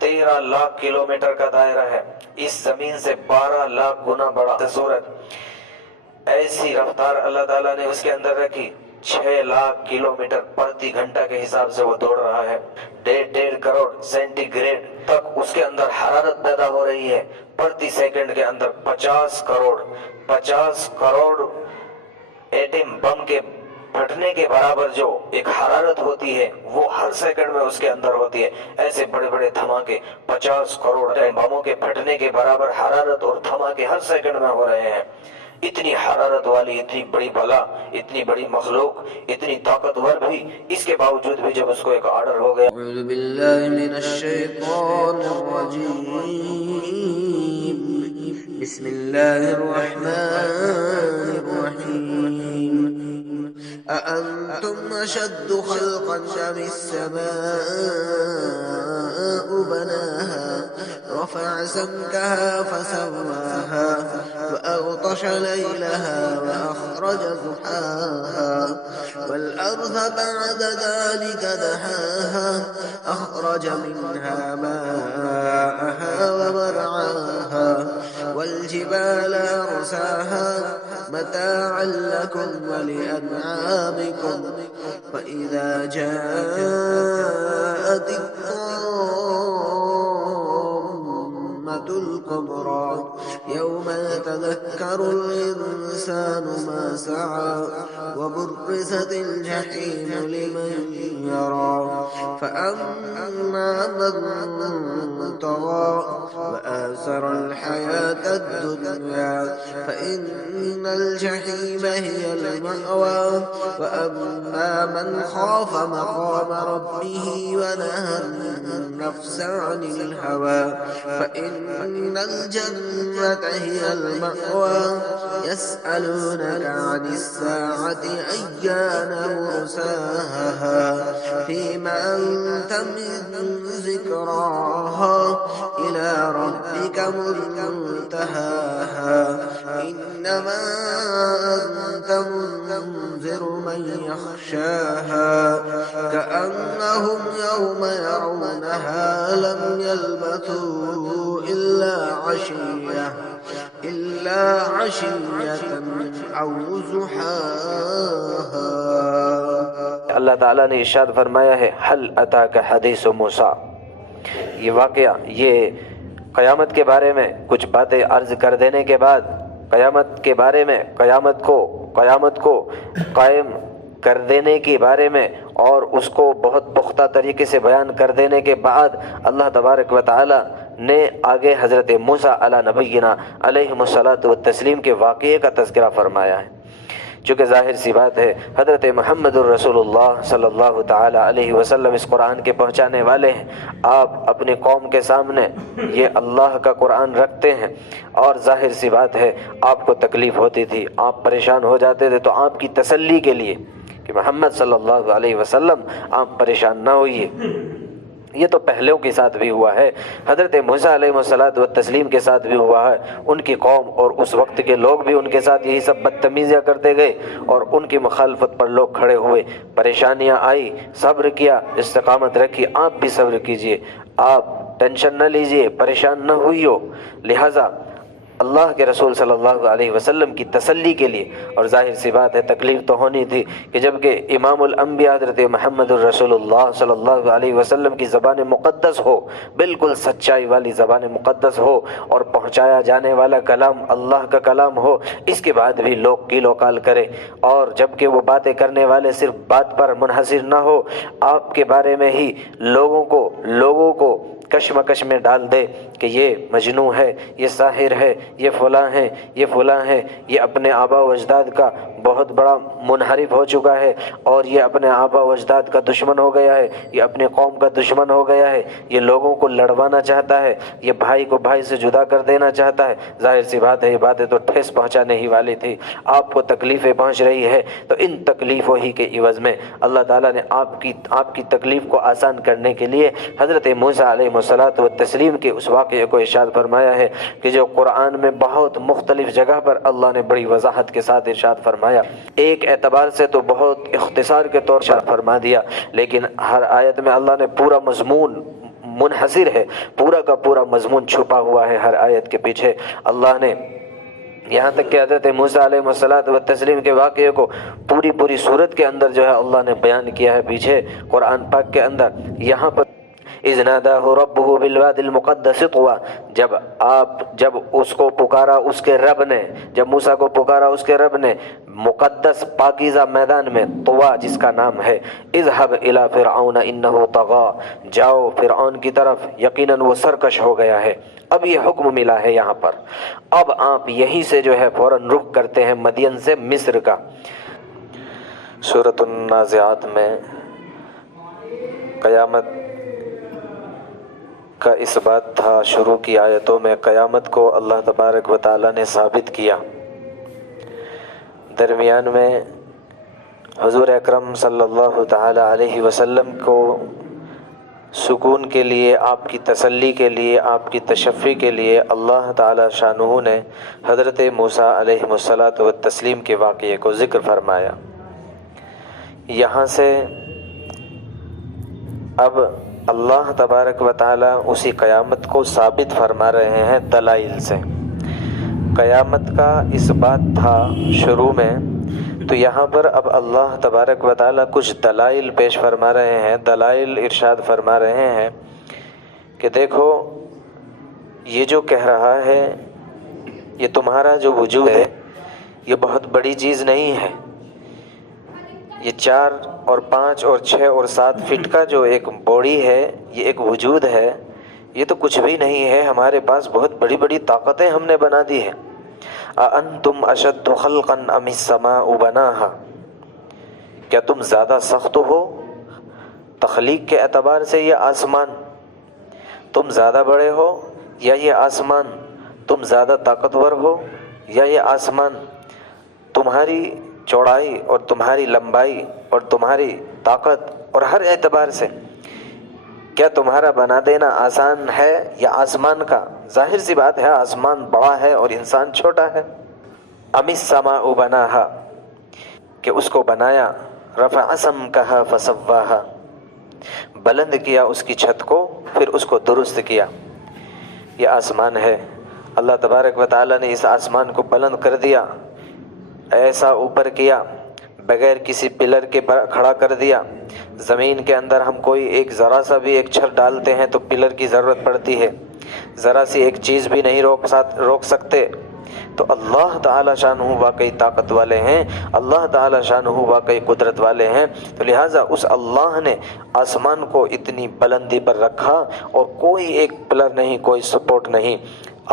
13 lakh kilometre کا دائرہ ہے، اس زمین سے 12 لاکھ گنا بڑا سورج۔ ایسی رفتار اللہ تعالیٰ نے اس کے اندر رکھی، 6 لاکھ کلومیٹر پرتی گھنٹہ کے حساب سے وہ دوڑ رہا ہے۔ 1.5 کروڑ سینٹی گریڈ تک اس کے اندر حرارت پیدا ہو رہی ہے، پرتی سیکنڈ کے اندر 50 کروڑ ایٹم بم کے پھٹنے کے برابر جو ایک حرارت ہوتی ہے وہ ہر سیکنڈ میں اس کے اندر ہوتی ہے۔ ایسے بڑے بڑے دھماکے 50 کروڑ بموں کے پھٹنے کے برابر حرارت اور دھماکے ہر سیکنڈ میں ہو رہے ہیں۔ اتنی حرارت والی اتنی بڑی بلا، اتنی بڑی مخلوق، اتنی طاقتور بھی، اس کے باوجود بھی جب اس کو ایک آرڈر ہو گیا۔ اعوذ باللہ من الشیطان الرجیم، بسم اللہ الرحمن الرحیم۔ أأنتم أشد خلقا أم السماء بناها رفع سمكها فسواها وأغطش ليلها وأخرج ضحاها والأرض بعد ذلك دحاها أخرج منها ماءها ومرعاها والجبال أرساها متاعا لكم ولأنعامكم فإذا جاءت الطامة الكبرى يوم يتذكر الإنسان ما سعى وبرزت الجحيم لمن يرى فأما من طغى وآثر الحياة الدنيا فإن الجحيم هي المأوى وأما من خاف مقام ربه ونهى النفس عن الهوى فإن الجنة هي المأوى يسألونك عن الساعة أيان مرساها فيما أنت من ذكراها إلى ربك منتهاها إنما أنت منذر من يخشاها كأنهم يوم يرونها لم يلبثوا إلا عشية أو ضحاها۔ اللہ تعالیٰ نے ارشاد فرمایا ہے حل اتاک حدیث موسیٰ، یہ واقعہ، یہ قیامت کے بارے میں کچھ باتیں عرض کر دینے کے بعد، قیامت کے بارے میں، قیامت کو قائم کر دینے کے بارے میں اور اس کو بہت پختہ طریقے سے بیان کر دینے کے بعد اللہ تبارک و تعالی نے آگے حضرت موسیٰ علی نبینا علیہ الصلاۃ والتسلیم کے واقعے کا تذکرہ فرمایا ہے۔ چونکہ ظاہر سی بات ہے حضرت محمد الرسول اللہ صلی اللہ تعالی علیہ وسلم اس قرآن کے پہنچانے والے ہیں، آپ اپنی قوم کے سامنے یہ اللہ کا قرآن رکھتے ہیں، اور ظاہر سی بات ہے آپ کو تکلیف ہوتی تھی، آپ پریشان ہو جاتے تھے، تو آپ کی تسلی کے لیے کہ محمد صلی اللہ علیہ وسلم آپ پریشان نہ ہوئیے۔ یہ تو پہلوں کے ساتھ بھی ہوا ہے، حضرت موسیٰ علیہ الصلاۃ والتسلیم کے ساتھ بھی ہوا ہے، ان کی قوم اور اس وقت کے لوگ بھی ان کے ساتھ یہی سب بدتمیزیاں کرتے گئے اور ان کی مخالفت پر لوگ کھڑے ہوئے، پریشانیاں آئی، صبر کیا، استقامت رکھی، آپ بھی صبر کیجئے، آپ ٹینشن نہ لیجئے، پریشان نہ ہوئیو۔ لہٰذا اللہ کے رسول صلی اللہ علیہ وسلم کی تسلی کے لیے، اور ظاہر سی بات ہے تکلیف تو ہونی تھی کہ جبکہ امام الانبیاء حضرت محمد الرسول اللہ صلی اللہ علیہ وسلم کی زبان مقدس ہو، بالکل سچائی والی زبان مقدس ہو اور پہنچایا جانے والا کلام اللہ کا کلام ہو، اس کے بعد بھی لوگ کیل و کال کرے، اور جبکہ وہ باتیں کرنے والے صرف بات پر منحصر نہ ہو، آپ کے بارے میں ہی لوگوں کو کشمکش میں ڈال دے کہ یہ مجنون ہے، یہ ساحر ہے، یہ فلاں ہے، یہ اپنے آبا و اجداد کا بہت بڑا منحرف ہو چکا ہے، اور یہ اپنے آبا و اجداد کا دشمن ہو گیا ہے، یہ اپنے قوم کا دشمن ہو گیا ہے، یہ لوگوں کو لڑوانا چاہتا ہے، یہ بھائی کو بھائی سے جدا کر دینا چاہتا ہے۔ ظاہر سی بات ہے یہ باتیں تو ٹھیس پہنچانے ہی والی تھی، آپ کو تکلیفیں پہنچ رہی ہے، تو ان تکلیفوں ہی کے عوض میں اللہ تعالیٰ نے آپ کی تکلیف کو آسان کرنے کے لیے حضرت موسیٰ علیہ الصلاۃ والتسلیم کے اس واقعے کو ارشاد فرمایا ہے کہ جو قرآن میں بہت مختلف جگہ پر اللہ نے بڑی وضاحت کے ساتھ ارشاد فرمایا، ایک اعتبار سے تو بہت اختصار کے طور پر فرما دیا، لیکن ہر آیت میں اللہ نے پورا مضمون منحصر ہے، پورا کا پورا مضمون چھپا ہوا ہے ہر آیت کے پیچھے۔ اللہ نے یہاں تک کہ حضرت موسیٰ علیہ الصلوۃ والتسلیم کے واقعے کو پوری صورت کے اندر جو ہے اللہ نے بیان کیا ہے پیچھے قرآن پاک کے اندر۔ یہاں پر اذ ناداہ ربہ بالوادی المقدس طویٰ، جب اس کو پکارا اس کے رب نے، جب موسیٰ کو پکارا اس کے رب نے مقدس پاکیزہ میدان میں طویٰ جس کا نام ہے، اذهب الی فرعون انہ طغیٰ، جاؤ فرعون کی طرف یقیناً وہ سرکش ہو گیا ہے۔ اب یہ حکم ملا ہے یہاں پر، اب آپ یہیں سے جو ہے فوراً رخ کرتے ہیں مدین سے مصر کا۔ سورۃ النازعات میں قیامت کا اس بات تھا، شروع کی آیتوں میں قیامت کو اللہ تبارک و تعالیٰ نے ثابت کیا، درمیان میں حضور اکرم صلی اللہ تعالیٰ علیہ وسلم کو سکون کے لیے، آپ کی تسلی کے لیے، آپ کی تشفی کے لیے اللہ تعالیٰ شانہ نے حضرت موسیٰ علیہ الصلوۃ والتسلیم کے واقعے کو ذکر فرمایا۔ یہاں سے اب اللہ تبارک و تعالیٰ اسی قیامت کو ثابت فرما رہے ہیں دلائل سے۔ قیامت کا اس بات تھا شروع میں، تو یہاں پر اب اللہ تبارک و تعالیٰ کچھ دلائل پیش فرما رہے ہیں، دلائل ارشاد فرما رہے ہیں کہ دیکھو یہ جو کہہ رہا ہے، یہ تمہارا جو وجود ہے یہ بہت بڑی چیز نہیں ہے، یہ 4 اور 5 اور 6 اور 7 فٹ کا جو ایک باڈی ہے، یہ ایک وجود ہے، یہ تو کچھ بھی نہیں ہے، ہمارے پاس بہت بڑی بڑی طاقتیں ہم نے بنا دی ہیں۔ اَأَنْتُمْ أَشَدُّ خَلْقًا أَمِ السَّمَاءُ بَنَاهَا، کیا تم زیادہ سخت ہو تخلیق کے اعتبار سے یا آسمان؟ تم زیادہ بڑے ہو یا یہ آسمان؟ تم زیادہ طاقتور ہو یا یہ آسمان؟ تمہاری چوڑائی اور تمہاری لمبائی اور تمہاری طاقت اور ہر اعتبار سے کیا تمہارا بنا دینا آسان ہے یا آسمان کا؟ ظاہر سی بات ہے آسمان بڑا ہے اور انسان چھوٹا ہے۔ ام السماء بناہا، کہ اس کو بنایا، رفع سمکہا فسواہا، بلند کیا اس کی چھت کو پھر اس کو درست کیا۔ یہ آسمان ہے، اللہ تبارک و تعالیٰ نے اس آسمان کو بلند کر دیا، ایسا اوپر کیا، بغیر کسی پلر کے کھڑا کر دیا۔ زمین کے اندر ہم کوئی ایک ذرا سا بھی ایک چھر ڈالتے ہیں تو پلر کی ضرورت پڑتی ہے، ذرا سی ایک چیز بھی نہیں روک سکتے۔ تو اللہ تعالیٰ شانہ واقعی طاقت والے ہیں، اللہ تعالیٰ شانہ واقعی قدرت والے ہیں، تو لہٰذا اس اللہ نے آسمان کو اتنی بلندی پر رکھا اور کوئی ایک پلر نہیں، کوئی سپورٹ نہیں،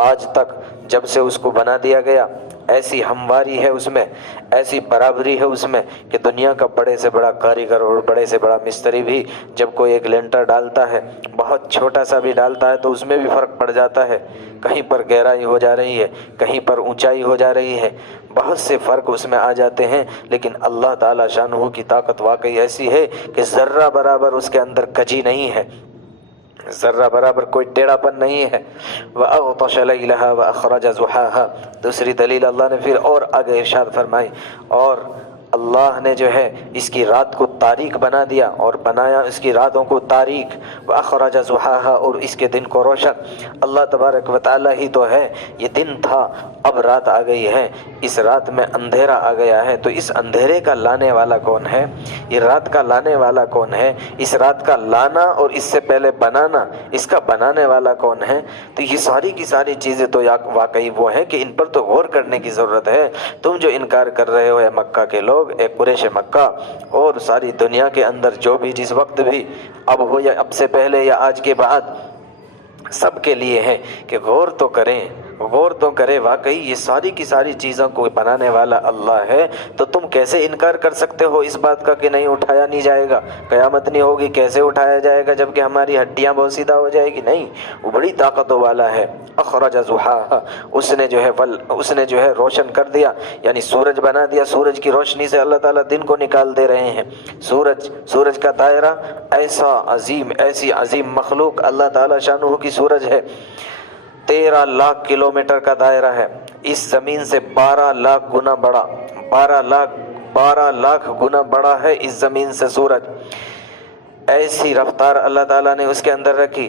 آج تک جب سے اس کو بنا دیا گیا ایسی ہمواری ہے اس میں، ایسی برابری ہے اس میں کہ دنیا کا بڑے سے بڑا کاریگر اور بڑے سے بڑا مستری بھی جب کوئی ایک لینٹر ڈالتا ہے، بہت چھوٹا سا بھی ڈالتا ہے تو اس میں بھی فرق پڑ جاتا ہے، کہیں پر گہرائی ہو جا رہی ہے، کہیں پر اونچائی ہو جا رہی ہے، بہت سے فرق اس میں آ جاتے ہیں، لیکن اللہ تعالیٰ شانہ کی طاقت واقعی ایسی ہے کہ ذرہ برابر اس کے اندر کجی نہیں ہے، ذرہ برابر کوئی ٹیڑھا پن نہیں ہے۔ وَأَغْطَشَ لَيْلَهَا وَأَخْرَجَ ضُحَاهَا، دوسری دلیل اللہ نے پھر اور آگے ارشاد فرمائی، اور اللہ نے جو ہے اس کی رات کو تاریک بنا دیا اور بنایا اس کی راتوں کو تاریک، وَأَخْرَجَ ضُحَاهَا، اور اس کے دن کو روشن۔ اللہ تبارک و تعالیٰ ہی تو ہے، یہ دن تھا اب رات آ گئی ہے، اس رات میں اندھیرا آ گیا ہے، تو اس اندھیرے کا لانے والا کون ہے؟ یہ رات کا لانے والا کون ہے؟ اس رات کا لانا اور اس سے پہلے بنانا، اس کا بنانے والا کون ہے؟ تو یہ ساری کی ساری چیزیں تو واقعی وہ ہیں کہ ان پر تو غور کرنے کی ضرورت ہے۔ تم جو انکار کر رہے ہو اے مکہ کے لوگ، اے قریش مکہ اور ساری دنیا کے اندر جو بھی جس وقت بھی اب ہو یا اب سے پہلے یا آج کے بعد، سب کے لیے ہے کہ غور تو کریں، غور تو کرے، واقعی یہ ساری کی ساری چیزوں کو بنانے والا اللہ ہے، تو تم کیسے انکار کر سکتے ہو اس بات کا کہ نہیں اٹھایا نہیں جائے گا، قیامت نہیں ہوگی، کیسے اٹھایا جائے گا جبکہ ہماری ہڈیاں بہت سیدھا ہو جائے گی؟ نہیں، وہ بڑی طاقتوں والا ہے۔ اخرج ضحاہا، اس نے جو ہے روشن کر دیا، یعنی سورج بنا دیا، سورج کی روشنی سے اللہ تعالیٰ دن کو نکال دے رہے ہیں۔ سورج کا دائرہ ایسا عظیم، ایسی عظیم مخلوق اللہ تعالیٰ شانہ کی سورج ہے، 13 لاکھ کلومیٹر کا دائرہ ہے، اس زمین سے 12 لاکھ گنا بڑا، 12 لاکھ گنا بڑا ہے اس زمین سے سورج۔ ایسی رفتار اللہ تعالیٰ نے اس کے اندر رکھی،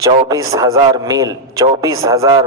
24,000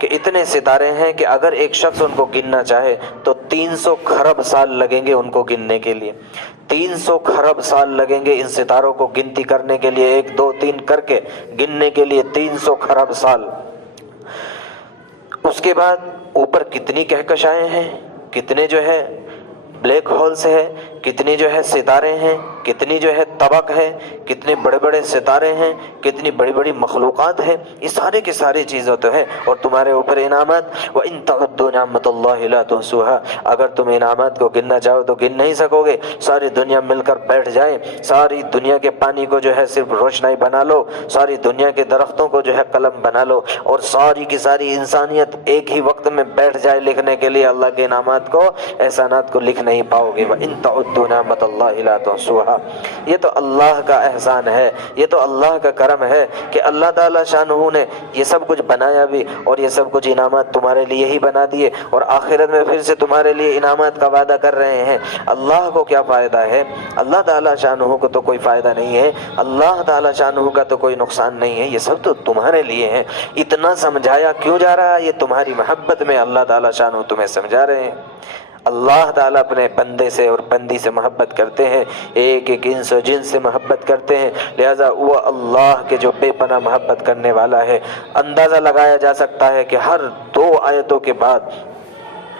کہ اتنے ستارے ہیں کہ اگر ایک شخص ان کو گننا چاہے تو 300 کھرب سال لگیں گے ان کو گننے کے لیے. 300 کھرب سال لگیں گے ان ستاروں کو گنتی کرنے کے لیے، 1 2 3 کر کے گننے کے لیے 300 کھرب سال. اس کے بعد اوپر کتنی کہکشائیں ہیں، کتنے جو ہے بلیک ہولز ہے، کتنی جو ہے ستارے ہیں، کتنی جو ہے طبق ہے، کتنے بڑے بڑے ستارے ہیں، کتنی بڑی بڑی مخلوقات ہیں. یہ سارے کی ساری چیزیں تو ہے. اور تمہارے اوپر انعامات. وَإِن تَعُدُّوا نِعْمَتَ اللَّهِ لَا تُحْصُوهَا، اگر تم انعامات کو گننا چاہو تو گن نہیں سکو گے. ساری دنیا مل کر بیٹھ جائے، ساری دنیا کے پانی کو جو ہے صرف روشنائی بنا لو، ساری دنیا کے درختوں کو جو ہے قلم بنا لو، اور ساری کی ساری انسانیت ایک ہی وقت میں بیٹھ جائے لکھنے کے لیے اللہ کے انعامات کو، احسانات کو لکھ نہیں پاؤ گے. وَإِن تَعُدُّوا نِعْمَتَ اللَّهِ لَا تُحْصُوهَا، یہ تو اللہ کا احسان ہے، یہ تو اللہ کا کرم ہے کہ اللہ تعالیٰ شانہ نے یہ سب کچھ بنایا بھی، اور یہ سب کچھ انعامات تمہارے لیے ہی بنا دیے، اور آخرت میں پھر سے تمہارے لیے انعامات کا وعدہ کر رہے ہیں. اللہ کو کیا فائدہ ہے؟ اللہ تعالیٰ شانہ کو تو کوئی فائدہ نہیں ہے، اللہ تعالیٰ شانہ کا تو کوئی نقصان نہیں ہے، یہ سب تو تمہارے لیے ہیں. اتنا سمجھایا کیوں جا رہا ہے؟ یہ تمہاری محبت میں اللہ تعالیٰ شانہ تمہیں سمجھا رہے ہیں. اللہ تعالیٰ اپنے بندے سے اور بندی سے محبت کرتے ہیں، ایک ایک انس و جن سے محبت کرتے ہیں، لہذا وہ اللہ کے جو بے پناہ محبت کرنے والا ہے. اندازہ لگایا جا سکتا ہے کہ ہر 2 آیتوں کے بعد،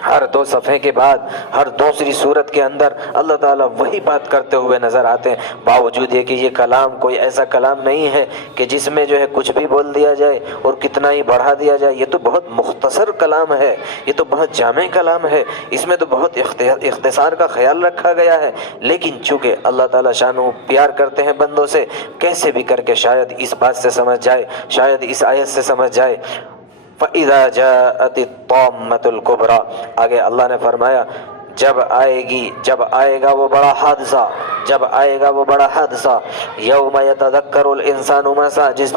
ہر 2 صفحے کے بعد، ہر دوسری صورت کے اندر اللہ تعالیٰ وہی بات کرتے ہوئے نظر آتے ہیں، باوجود یہ کہ یہ کلام کوئی ایسا کلام نہیں ہے کہ جس میں جو ہے کچھ بھی بول دیا جائے اور کتنا ہی بڑھا دیا جائے. یہ تو بہت مختصر کلام ہے، یہ تو بہت جامع کلام ہے، اس میں تو بہت اختصار کا خیال رکھا گیا ہے. لیکن چونکہ اللہ تعالیٰ شانہ پیار کرتے ہیں بندوں سے، کیسے بھی کر کے شاید اس بات سے سمجھ جائے، شاید اس آیت سے سمجھ جائے. فَإِذَا جَاءَتِ الطَّامَّةُ الْكُبْرَى، آگے اللہ نے فرمایا جب آئے گا وہ بڑا حادثہ، جب آئے گا وہ بڑا حادثہ. یوم یتذکر الانسان ما سعی، جس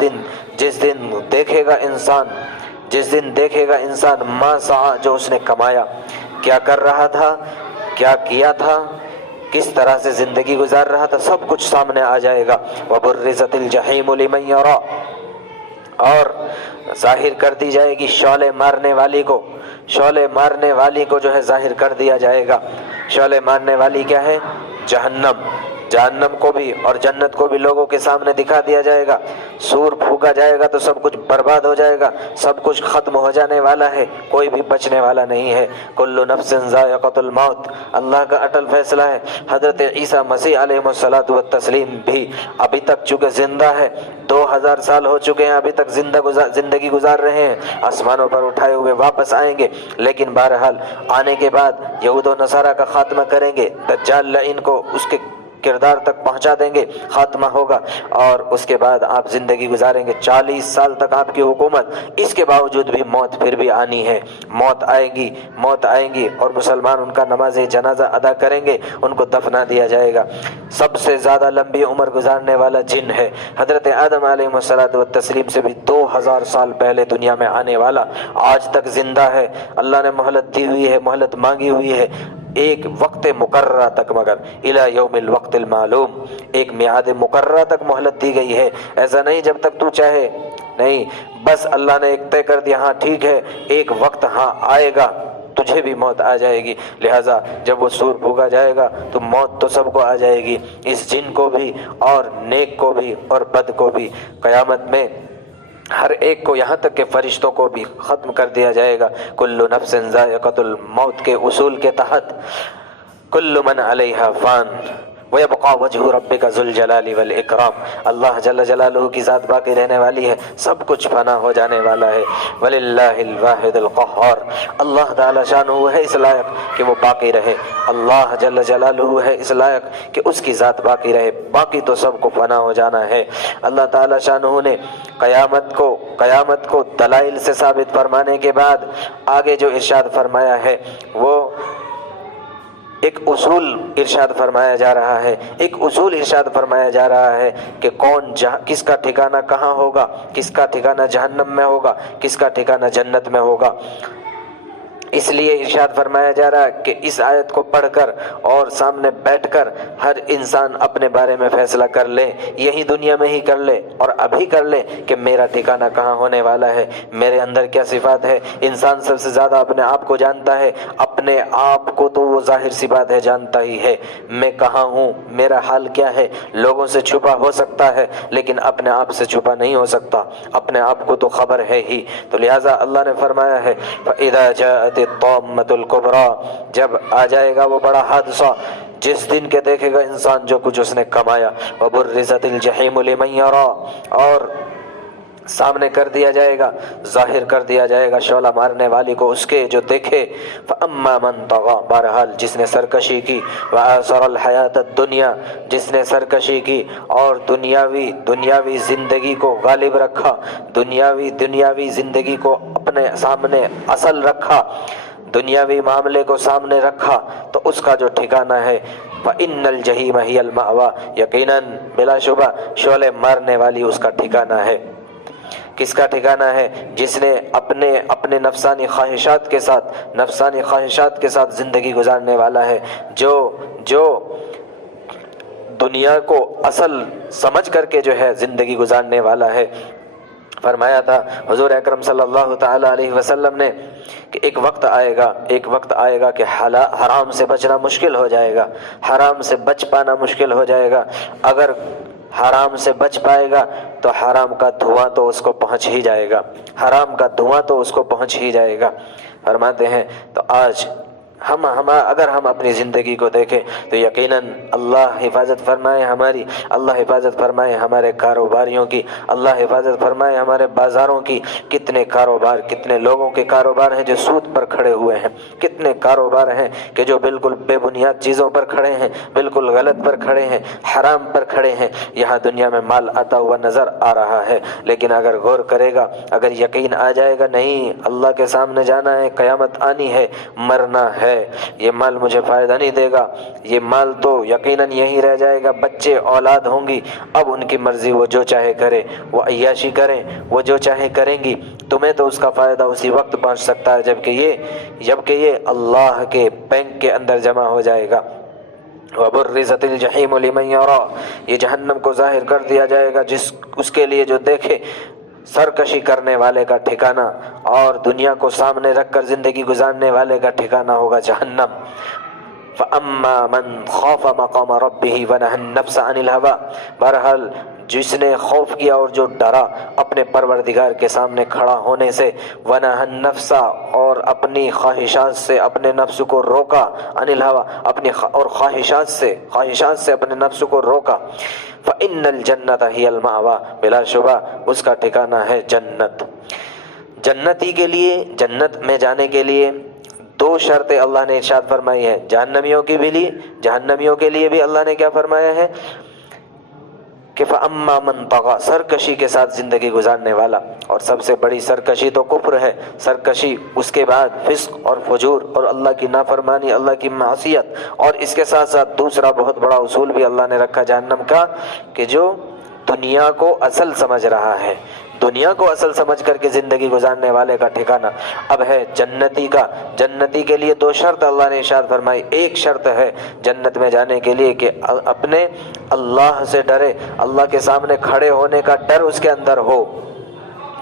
دن دیکھے گا انسان ما سعی، جو اس نے کمایا، کیا کر رہا تھا، کیا کیا تھا، کس طرح سے زندگی گزار رہا تھا، سب کچھ سامنے آ جائے گا. وبرزت الجحیم لمن یرا، اور ظاہر کر دی جائے گی شعلے مارنے والی کو جو ہے ظاہر کر دیا جائے گا. شعلے مارنے والی کیا ہے؟ جہنم کو بھی اور جنت کو بھی لوگوں کے سامنے دکھا دیا جائے گا. سور پھونکا جائے گا تو سب کچھ برباد ہو جائے گا، سب کچھ ختم ہو جانے والا ہے، کوئی بھی بچنے والا نہیں ہے. کل نفس ذائقۃ الموت، اللہ کا اٹل فیصلہ ہے. حضرت عیسیٰ مسیح علیہ الصلوۃ والتسلیم بھی ابھی تک چونکہ زندہ ہے، 2000 سال ہو چکے ہیں، ابھی تک زندگی گزار رہے ہیں، آسمانوں پر اٹھائے ہوئے واپس آئیں گے. لیکن بہرحال آنے کے بعد یہود و نصارہ کا خاتمہ کریں گے، دجال لعین کو اس کے کردار تک پہنچا دیں گے، خاتمہ ہوگا، اور اس کے بعد آپ زندگی گزاریں گے 40 سال تک آپ کی حکومت. اس کے باوجود بھی موت پھر بھی آنی ہے، موت آئے گی اور مسلمان ان کا نماز جنازہ ادا کریں گے، ان کو دفنا دیا جائے گا. سب سے زیادہ لمبی عمر گزارنے والا جن ہے، حضرت آدم علیہ الصلوۃ والتسلیم سے بھی 2000 سال پہلے دنیا میں آنے والا، آج تک زندہ ہے. اللہ نے مہلت دی ہوئی ہے، مہلت مانگی ہوئی ہے، ایک وقت مقررہ تک، مگر الی یوم الوقت المعلوم، ایک میعاد مقررہ تک مہلت دی گئی ہے. ایسا نہیں جب تک تو چاہے، نہیں، بس اللہ نے ایک طے کر دیا، ہاں ٹھیک ہے ایک وقت ہاں آئے گا، تجھے بھی موت آ جائے گی. لہٰذا جب وہ سور پھونکا جائے گا تو موت تو سب کو آ جائے گی، اس جن کو بھی اور نیک کو بھی اور بد کو بھی. قیامت میں ہر ایک کو، یہاں تک کہ فرشتوں کو بھی ختم کر دیا جائے گا. کل نفس ذائقۃ الموت کے اصول کے تحت کل من علیہا فان وَيَبْقَى وَجْهُ رَبِّكَ ذُو الْجَلَالِ وَالْإِكْرَامِ، اللہ جل جلالہ کی ذات باقی رہنے والی ہے، سب کچھ فنا ہو جانے والا ہے. وَلِلَّهِ الْوَاحِدِ الْقَهَّارِ، اللہ تعالی شانہ ہے اس لائق کہ وہ باقی رہے، اللہ جل جلالہ ہے اس لائق کہ اس کی ذات باقی رہے، باقی تو سب کو فنا ہو جانا ہے. اللہ تعالی شانہ نے قیامت کو دلائل سے ثابت فرمانے کے بعد آگے جو ارشاد فرمایا ہے، وہ ایک اصول ارشاد فرمایا جا رہا ہے کہ کس کا ٹھکانہ کہاں ہوگا، کس کا ٹھکانہ جہنم میں ہوگا، کس کا ٹھکانہ جنت میں ہوگا. اس لیے ارشاد فرمایا جا رہا ہے کہ اس آیت کو پڑھ کر اور سامنے بیٹھ کر ہر انسان اپنے بارے میں فیصلہ کر لے، یہی دنیا میں ہی کر لے اور ابھی کر لے کہ میرا ٹھکانہ کہاں ہونے والا ہے، میرے اندر کیا صفات ہے۔ انسان سب سے زیادہ اپنے آپ کو جانتا ہے، اپنے آپ کو تو وہ ظاہر سی بات ہے جانتا ہی ہے، میں کہاں ہوں، میرا حال کیا ہے۔ لوگوں سے چھپا ہو سکتا ہے لیکن اپنے آپ سے چھپا نہیں ہو سکتا، اپنے آپ کو تو خبر ہے ہی۔ تو لہٰذا اللہ نے فرمایا ہے فَإِذَا جَاءَتِ الطَّامَّةُ الْكُبْرَىٰ، جب آ جائے گا وہ بڑا حادثہ، جس دن کے دیکھے گا انسان جو کچھ اس نے کمایا، وَبُرِّزَتِ الْجَحِيمُ لِمَن يَرَىٰ، اور سامنے کر دیا جائے گا، ظاہر کر دیا جائے گا شعلہ مارنے والی کو اس کے جو دیکھے۔ فَأَمَّا مَن طَغَىٰ، بہرحال جس نے سرکشی کی، وَآثَرَ الْحَيَاةَ الدُّنْيَا، جس نے سرکشی کی اور دنیاوی زندگی کو غالب رکھا، دنیاوی زندگی کو اپنے سامنے اصل رکھا، دنیاوی معاملے کو سامنے رکھا، تو اس کا جو ٹھکانہ ہے فَإِنَّ الْجَحِيمَ هِيَ الْمَأْوَىٰ، یقیناً بلا شبہ شعلے مارنے والی اس کا ٹھکانہ ہے۔ کس کا ٹھکانہ ہے؟ جس نے اپنے نفسانی خواہشات کے ساتھ زندگی گزارنے والا ہے، جو دنیا کو اصل سمجھ کر کے جو ہے زندگی گزارنے والا ہے۔ فرمایا تھا حضور اکرم صلی اللہ تعالی علیہ وسلم نے کہ ایک وقت آئے گا کہ حرام سے بچنا مشکل ہو جائے گا، حرام سے بچ پانا مشکل ہو جائے گا۔ اگر حرام سے بچ پائے گا تو حرام کا دھواں تو اس کو پہنچ ہی جائے گا، فرماتے ہیں تو آج اگر ہم اپنی زندگی کو دیکھیں تو یقیناً اللہ حفاظت فرمائے ہماری، اللہ حفاظت فرمائے ہمارے کاروباریوں کی، اللہ حفاظت فرمائے ہمارے بازاروں کی۔ کتنے لوگوں کے کاروبار ہیں جو سود پر کھڑے ہوئے ہیں، کتنے کاروبار ہیں کہ جو بالکل بے بنیاد چیزوں پر کھڑے ہیں، بالکل غلط پر کھڑے ہیں، حرام پر کھڑے ہیں۔ یہاں دنیا میں مال آتا ہوا نظر آ رہا ہے، لیکن اگر غور کرے گا، اگر یقین آ جائے گا نہیں اللہ کے سامنے جانا ہے، قیامت آنی ہے، مرنا ہے، یہ مال مجھے فائدہ نہیں دے گا، یہ مال تو یقیناً یہی رہ جائے گا، بچے اولاد ہوں گی، اب ان کی مرضی، وہ جو چاہے کرے، وہ عیاشی کریں، وہ جو چاہے کریں گی، تمہیں تو اس کا فائدہ اسی وقت پہنچ سکتا ہے جبکہ یہ اللہ کے بینک کے اندر جمع ہو جائے گا۔ وَبُرِّزَتِ الْجَحِيمُ لِمَن يَرَىٰ، یہ جہنم کو ظاہر کر دیا جائے گا اس کے لیے جو دیکھے۔ سرکشی کرنے والے کا ٹھکانہ اور دنیا کو سامنے رکھ کر زندگی گزارنے والے کا ٹھکانہ ہوگا جہنم۔ فَأَمَّا مَنْ خَافَ مَقَامَ رَبِّهِ وَنَهَى النَّفْسَ عَنِ الْهَوَىٰ، بہرحال جس نے خوف کیا اور جو ڈرا اپنے پروردگار کے سامنے کھڑا ہونے سے، وَنَهَى النَّفْسَ، اور اپنی خواہشات سے اپنے نفس کو روکا، عَنِ الْهَوَىٰ، اور خواہشات سے اپنے نفس کو روکا، فَإِنَّ الْجَنَّةَ هِيَ الْمَأْوَىٰ، بلا شبہ اس کا ٹھکانہ ہے جنت۔ جنتی کے لیے، جنت میں جانے کے لیے دو شرطیں اللہ نے ارشاد فرمائی ہے۔ جہنمیوں کے لیے بھی اللہ نے کیا فرمایا ہے کہ فَأَمَّا مَن طَغَىٰ، سرکشی کے ساتھ زندگی گزارنے والا، اور سب سے بڑی سرکشی تو کفر ہے، سرکشی اس کے بعد فسق اور فجور اور اللہ کی نافرمانی، اللہ کی معصیت، اور اس کے ساتھ ساتھ دوسرا بہت بڑا اصول بھی اللہ نے رکھا جہنم کا کہ جو دنیا کو اصل سمجھ رہا ہے، دنیا کو اصل سمجھ کر کے زندگی گزارنے والے کا ٹھکانہ اب ہے جنتی کا۔ جنتی کے لیے دو شرط اللہ نے ارشاد فرمائی۔ ایک شرط ہے جنت میں جانے کے لیے کہ اپنے اللہ سے ڈرے، اللہ کے سامنے کھڑے ہونے کا ڈر اس کے اندر ہو،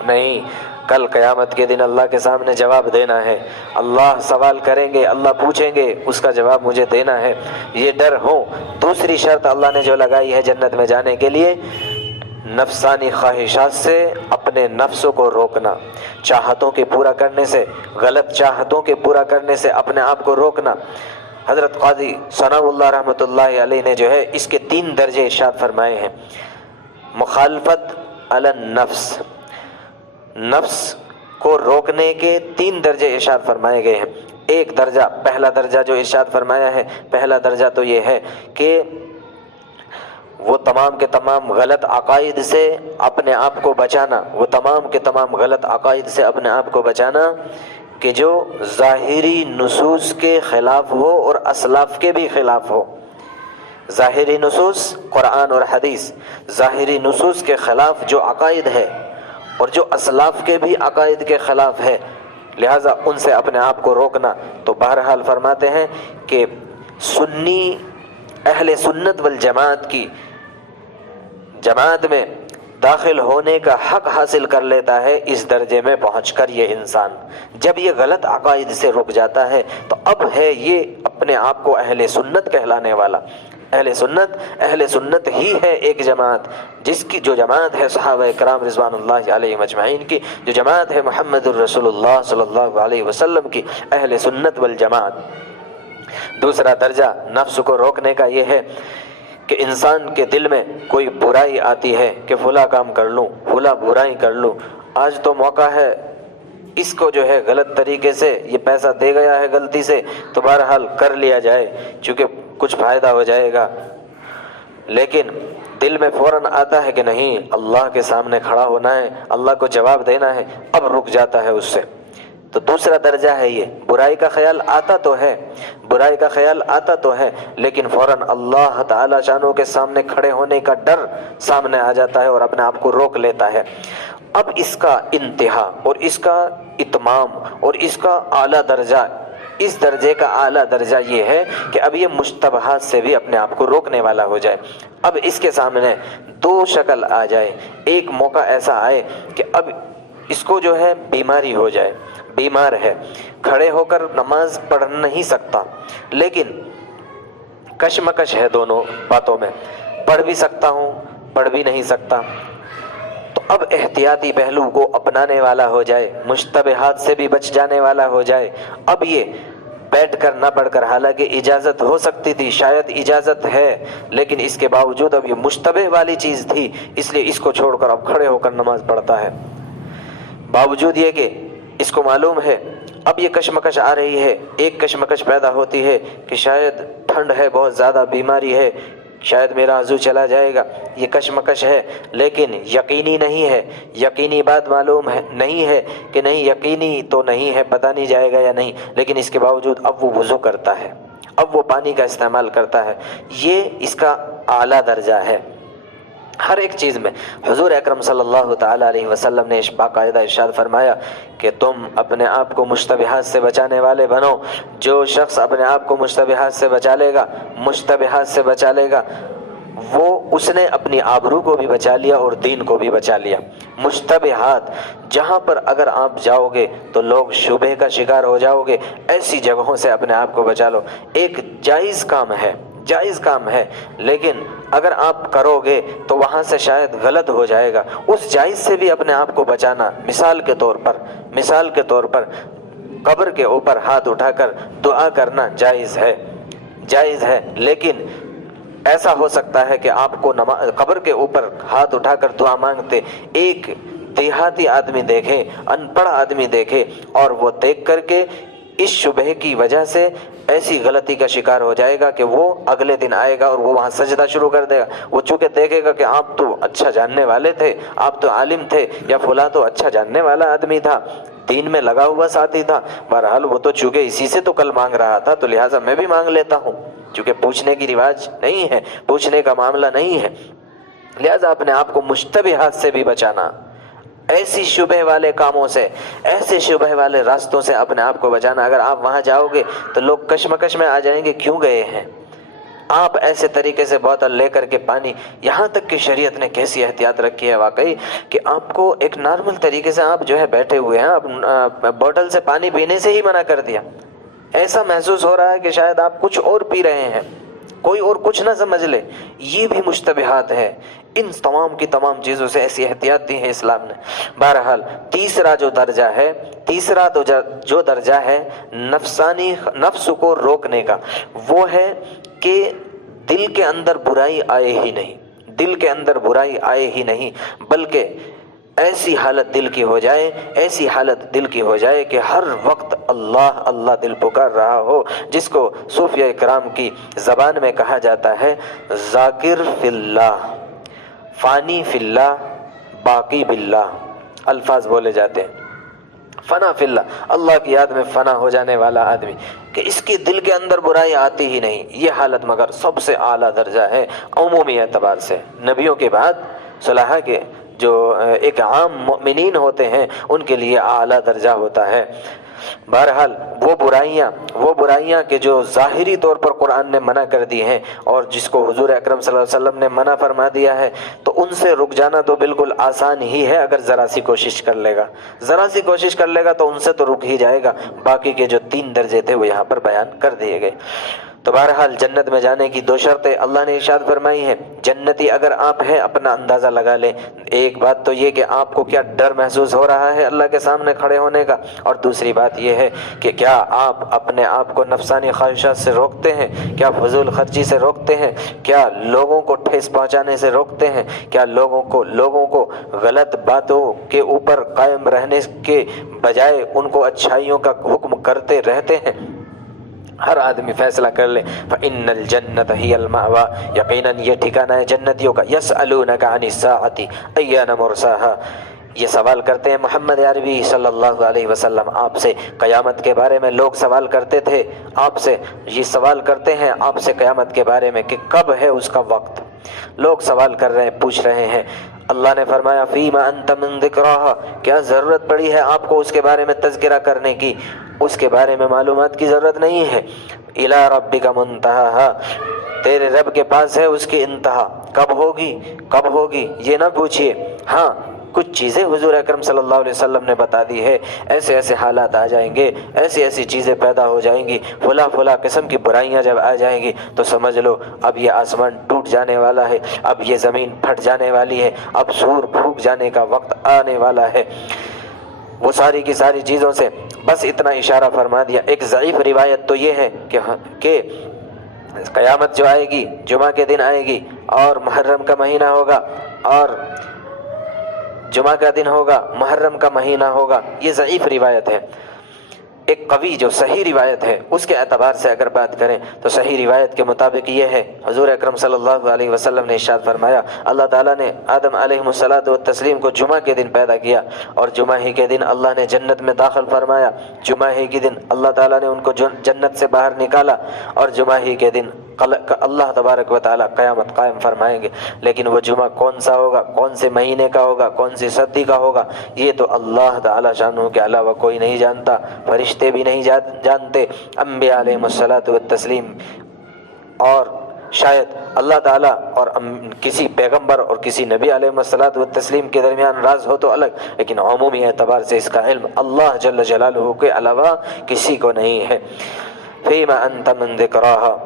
نہیں کل قیامت کے دن اللہ کے سامنے جواب دینا ہے، اللہ سوال کریں گے، اللہ پوچھیں گے، اس کا جواب مجھے دینا ہے، یہ ڈر ہو۔ دوسری شرط اللہ نے جو لگائی ہے جنت میں جانے کے لیے، نفسانی خواہشات سے اپنے نفس کو روکنا، چاہتوں کے پورا کرنے سے، غلط چاہتوں کے پورا کرنے سے اپنے آپ کو روکنا۔ حضرت قاضی ثناء اللہ رحمۃ اللہ علیہ نے جو ہے اس کے 3 درجے ارشاد فرمائے ہیں۔ مخالفت علی النفس، نفس کو روکنے کے 3 درجے ارشاد فرمائے گئے ہیں۔ ایک درجہ، پہلا درجہ جو ارشاد فرمایا ہے، پہلا درجہ تو یہ ہے کہ وہ تمام کے تمام غلط عقائد سے اپنے آپ کو بچانا، وہ تمام کے تمام غلط عقائد سے اپنے آپ کو بچانا کہ جو ظاہری نصوص کے خلاف ہو اور اسلاف کے بھی خلاف ہو۔ ظاہری نصوص قرآن اور حدیث، ظاہری نصوص کے خلاف جو عقائد ہے اور جو اسلاف کے بھی عقائد کے خلاف ہے، لہٰذا ان سے اپنے آپ کو روکنا۔ تو بہرحال فرماتے ہیں کہ سنی اہل سنت والجماعت کی جماعت میں داخل ہونے کا حق حاصل کر لیتا ہے اس درجے میں پہنچ کر یہ انسان۔ جب یہ غلط عقائد سے رک جاتا ہے تو اب ہے یہ اپنے آپ کو اہل سنت کہلانے والا۔ اہل سنت ہی ہے ایک جماعت جس کی جو جماعت ہے صحابہ کرام رضوان اللہ علیہم اجمعین کی، جو جماعت ہے محمد الرسول اللہ صلی اللہ علیہ وسلم کی، اہل سنت والجماعت۔ دوسرا درجہ نفس کو روکنے کا یہ ہے کہ انسان کے دل میں کوئی برائی آتی ہے کہ فلاں کام کر لوں، فلاں برائی کر لوں، آج تو موقع ہے اس کو جو ہے غلط طریقے سے یہ پیسہ دے گیا ہے غلطی سے تو بہرحال کر لیا جائے چونکہ کچھ فائدہ ہو جائے گا، لیکن دل میں فوراً آتا ہے کہ نہیں اللہ کے سامنے کھڑا ہونا ہے، اللہ کو جواب دینا ہے، اب رک جاتا ہے اس سے۔ تو دوسرا درجہ ہے یہ، برائی کا خیال آتا تو ہے لیکن فوراً اللہ تعالی شانوں کے سامنے کھڑے ہونے کا ڈر سامنے آ جاتا ہے اور اپنے آپ کو روک لیتا ہے۔ اب اس کا انتہا اور اس کا اتمام اور اس کا اعلیٰ درجہ، اس درجے کا اعلیٰ درجہ یہ ہے کہ اب یہ مشتبہات سے بھی اپنے آپ کو روکنے والا ہو جائے۔ اب اس کے سامنے دو شکل آ جائے، ایک موقع ایسا آئے کہ اب اس کو جو ہے بیماری ہو جائے، بیمار ہے، کھڑے ہو کر نماز پڑھ نہیں سکتا لیکن کشمکش ہے دونوں باتوں میں، پڑھ بھی سکتا ہوں پڑھ بھی نہیں سکتا، تو اب احتیاطی پہلو کو اپنانے والا ہو جائے، مشتبہات سے بھی بچ جانے والا ہو جائے۔ اب یہ بیٹھ کر نہ پڑھ کر، حالانکہ اجازت ہو سکتی تھی، شاید اجازت ہے لیکن اس کے باوجود اب یہ مشتبہ والی چیز تھی اس لیے اس کو چھوڑ کر اب کھڑے ہو کر نماز پڑھتا ہے، باوجود یہ کہ اس کو معلوم ہے اب یہ کشمکش آ رہی ہے۔ ایک کشمکش پیدا ہوتی ہے کہ شاید ٹھنڈ ہے، بہت زیادہ بیماری ہے، شاید میرا عضو چلا جائے گا، یہ کشمکش ہے، لیکن یقینی نہیں ہے، یقینی بات معلوم ہے نہیں ہے کہ نہیں، یقینی تو نہیں ہے، پتہ نہیں جائے گا یا نہیں، لیکن اس کے باوجود اب وہ وضو کرتا ہے، اب وہ پانی کا استعمال کرتا ہے۔ یہ اس کا اعلیٰ درجہ ہے۔ ہر ایک چیز میں حضور اکرم صلی اللہ تعالی علیہ وسلم نے باقاعدہ ارشاد فرمایا کہ تم اپنے آپ کو مشتبہات سے بچانے والے بنو۔ جو شخص اپنے آپ کو مشتبہات سے بچا لے گا وہ اس نے اپنی آبرو کو بھی بچا لیا اور دین کو بھی بچا لیا۔ مشتبہات جہاں پر اگر آپ جاؤ گے تو لوگ شبہ کا شکار ہو جاؤ گے، ایسی جگہوں سے اپنے آپ کو بچا لو۔ ایک جائز کام ہے لیکن اگر آپ کرو گے تو وہاں سے شاید غلط ہو جائے گا، اس جائز سے بھی اپنے آپ کو بچانا۔ مثال کے طور پر قبر کے اوپر ہاتھ اٹھا کر دعا کرنا جائز ہے لیکن ایسا ہو سکتا ہے کہ آپ کو قبر کے اوپر ہاتھ اٹھا کر دعا مانگتے ایک دیہاتی آدمی دیکھے، ان پڑھ آدمی دیکھے اور وہ دیکھ کر کے اس شبہ کی وجہ سے ایسی غلطی کا شکار ہو جائے گا کہ وہ اگلے دن آئے گا اور وہ وہاں سجدہ شروع کر دے گا۔ وہ چونکہ دیکھے گا کہ آپ تو اچھا جاننے والے تھے، آپ تو عالم تھے، یا فلاں تو اچھا جاننے والا آدمی تھا، دین میں لگا ہوا ساتھی تھا، بہرحال وہ تو چونکہ اسی سے تو کل مانگ رہا تھا تو لہٰذا میں بھی مانگ لیتا ہوں، چونکہ پوچھنے کی رواج نہیں ہے، پوچھنے کا معاملہ نہیں ہے، لہٰذا اپنے آپ کو مشتبہات سے بھی بچانا، ایسی شبہ والے کاموں سے، ایسے شبہ والے راستوں سے اپنے آپ کو بچانا۔ اگر آپ وہاں جاؤ گے تو لوگ کشمکش میں آ جائیں گے، کیوں گئے ہیں آپ ایسے طریقے سے بوتل لے کر کے پانی، یہاں تک کہ شریعت نے کیسی احتیاط رکھی ہے واقعی کہ آپ کو ایک نارمل طریقے سے آپ جو ہے بیٹھے ہوئے ہیں، آپ بوتل سے پانی پینے سے ہی منع کر دیا، ایسا محسوس ہو رہا ہے کہ شاید آپ کچھ اور پی رہے ہیں، کوئی اور کچھ نہ سمجھ لے، یہ بھی مشتبہات ہے۔ ان تمام کی تمام چیزوں سے ایسی احتیاط دی ہے اسلام نے۔ بہرحال تیسرا جو درجہ ہے نفسانی نفس کو روکنے کا، وہ ہے کہ دل کے اندر برائی آئے ہی نہیں، بلکہ ایسی حالت دل کی ہو جائے کہ ہر وقت اللہ اللہ دل پکار رہا ہو، جس کو صوفیہ کرام کی زبان میں کہا جاتا ہے ذاکر فی اللہ، فانی فی اللہ، باقی باللہ، الفاظ بولے جاتے ہیں۔ فنا فی اللہ، اللہ کی یاد میں فنا ہو جانے والا آدمی کہ اس کی دل کے اندر برائی آتی ہی نہیں، یہ حالت مگر سب سے اعلیٰ درجہ ہے عمومی اعتبار سے۔ نبیوں کے بعد صلحاء کے جو ایک عام مومنین ہوتے ہیں ان کے لیے اعلیٰ درجہ ہوتا ہے۔ بہرحال وہ برائیاں کہ جو ظاہری طور پر قرآن نے منع کر دی ہیں اور جس کو حضور اکرم صلی اللہ علیہ وسلم نے منع فرما دیا ہے، تو ان سے رک جانا تو بالکل آسان ہی ہے اگر ذرا سی کوشش کر لے گا تو ان سے تو رک ہی جائے گا۔ باقی کے جو 3 درجے تھے وہ یہاں پر بیان کر دیے گئے۔ تو بہرحال جنت میں جانے کی 2 شرطیں اللہ نے ارشاد فرمائی ہیں۔ جنتی اگر آپ ہیں اپنا اندازہ لگا لیں، ایک بات تو یہ کہ آپ کو کیا ڈر محسوس ہو رہا ہے اللہ کے سامنے کھڑے ہونے کا، اور دوسری بات یہ ہے کہ کیا آپ اپنے آپ کو نفسانی خواہشات سے روکتے ہیں، کیا فضول خرچی سے روکتے ہیں، کیا لوگوں کو ٹھیس پہنچانے سے روکتے ہیں، کیا لوگوں کو غلط باتوں کے اوپر قائم رہنے کے بجائے ان کو اچھائیوں کا حکم کرتے رہتے ہیں۔ ہر آدمی فیصلہ کر لے، فَإِنَّ الْجَنَّةَ هِيَ الْمَأْوَىٰ، یقیناً یہ ٹھکانہ ہے جنتیوں کا۔ يَسْأَلُونَكَ عَنِ السَّاعَةِ أَيَّانَ مُرْسَاهَا، یہ سوال کرتے ہیں محمد عربی صلی اللہ علیہ وسلم آپ سے قیامت کے بارے میں۔ لوگ سوال کرتے تھے آپ سے، یہ سوال کرتے ہیں آپ سے قیامت کے بارے میں کہ کب ہے اس کا وقت۔ لوگ سوال کر رہے ہیں، پوچھ رہے ہیں۔ اللہ نے فرمایا فیما انت من ذکراہا، کیا ضرورت پڑی ہے آپ کو اس کے بارے میں تذکرہ کرنے کی، اس کے بارے میں معلومات کی ضرورت نہیں ہے۔ الی ربک منتہاہا، تیرے رب کے پاس ہے اس کی انتہا، کب ہوگی یہ نہ پوچھئے۔ ہاں کچھ چیزیں حضور اکرم صلی اللہ علیہ وسلم نے بتا دی ہے، ایسے حالات آ جائیں گے، ایسی چیزیں پیدا ہو جائیں گی، فلاں قسم کی برائیاں جب آ جائیں گی تو سمجھ لو اب یہ آسمان ٹوٹ جانے والا ہے، اب یہ زمین پھٹ جانے والی ہے، اب سور پھونک جانے کا وقت آنے والا ہے۔ وہ ساری کی ساری چیزوں سے بس اتنا اشارہ فرما دیا۔ ایک ضعیف روایت تو یہ ہے کہ قیامت جو آئے گی جمعہ کے دن آئے گی، اور محرم کا مہینہ ہوگا، اور جمعہ کا دن ہوگا، محرم کا مہینہ ہوگا، یہ ضعیف روایت ہے۔ ایک قوی جو صحیح روایت ہے اس کے اعتبار سے اگر بات کریں تو صحیح روایت کے مطابق یہ ہے، حضور اکرم صلی اللہ علیہ وسلم نے ارشاد فرمایا اللہ تعالیٰ نے آدم علیہ الصلاۃ والتسلیم کو جمعہ کے دن پیدا کیا، اور جمعہ ہی کے دن اللہ نے جنت میں داخل فرمایا، جمعہ ہی کے دن اللہ تعالیٰ نے ان کو جنت سے باہر نکالا، اور جمعہ ہی کے دن اللہ تبارک و تعالیٰ قیامت قائم فرمائیں گے۔ لیکن وہ جمعہ کون سا ہوگا، کون سے مہینے کا ہوگا، کون سی صدی کا ہوگا، یہ تو اللہ تعالیٰ شانہ کے علاوہ کوئی نہیں جانتا، فرشتے بھی نہیں جانتے، انبیاء علیہ الصلاۃ والتسلیم، اور شاید اللہ تعالیٰ اور کسی پیغمبر اور کسی نبی علیہ الصلاۃ والتسلیم کے درمیان راز ہو تو الگ، لیکن عمومی اعتبار سے اس کا علم اللہ جل جلالہ کے علاوہ کسی کو نہیں ہے۔ فیما انت من ذکراہا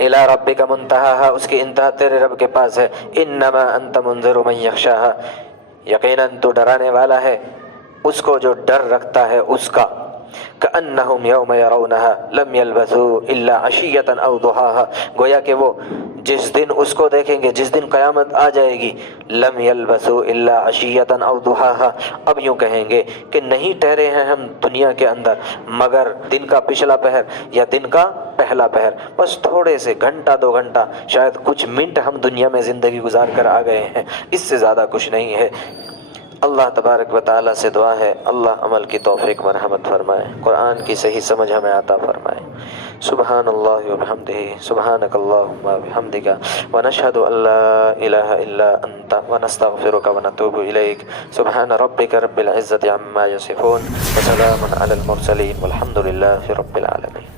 الی ربک منتہاہا، اس کی انتہا تیرے رب کے پاس ہے۔ انما انت منذر من یخشاہا، یقیناً تو ڈرانے والا ہے اس کو جو ڈر رکھتا ہے اس کا۔ کأنہم یوم یرونہا لم یلبثوا الا عشیۃ او ضحاہا، گویا کہ وہ جس دن اس کو دیکھیں گے، جس دن قیامت آ جائے گی، لم یلبثوا الا عشیۃ او ضحاہا، اب یوں کہیں گے کہ نہیں ٹھہرے ہیں ہم دنیا کے اندر مگر دن کا پچھلا پہر یا دن کا پہلا پہر، بس تھوڑے سے گھنٹہ 2 گھنٹہ، شاید کچھ منٹ ہم دنیا میں زندگی گزار کر آ گئے ہیں، اس سے زیادہ کچھ نہیں ہے۔ اللہ تبارک و تعالیٰ سے دعا ہے اللہ عمل کی توفیق مرحمت فرمائے، قرآن کی صحیح سمجھ ہمیں عطا فرمائے۔ سبحان اللہ وبحمدہ، سبحانک اللہم وبحمدک، ونشہد ان لا الہ الا انت، ونستغفرک ونتوب الیک۔ سبحان ربک رب العزت عما یصفون، وسلام علی المرسلین، والحمد للہ رب العالمین۔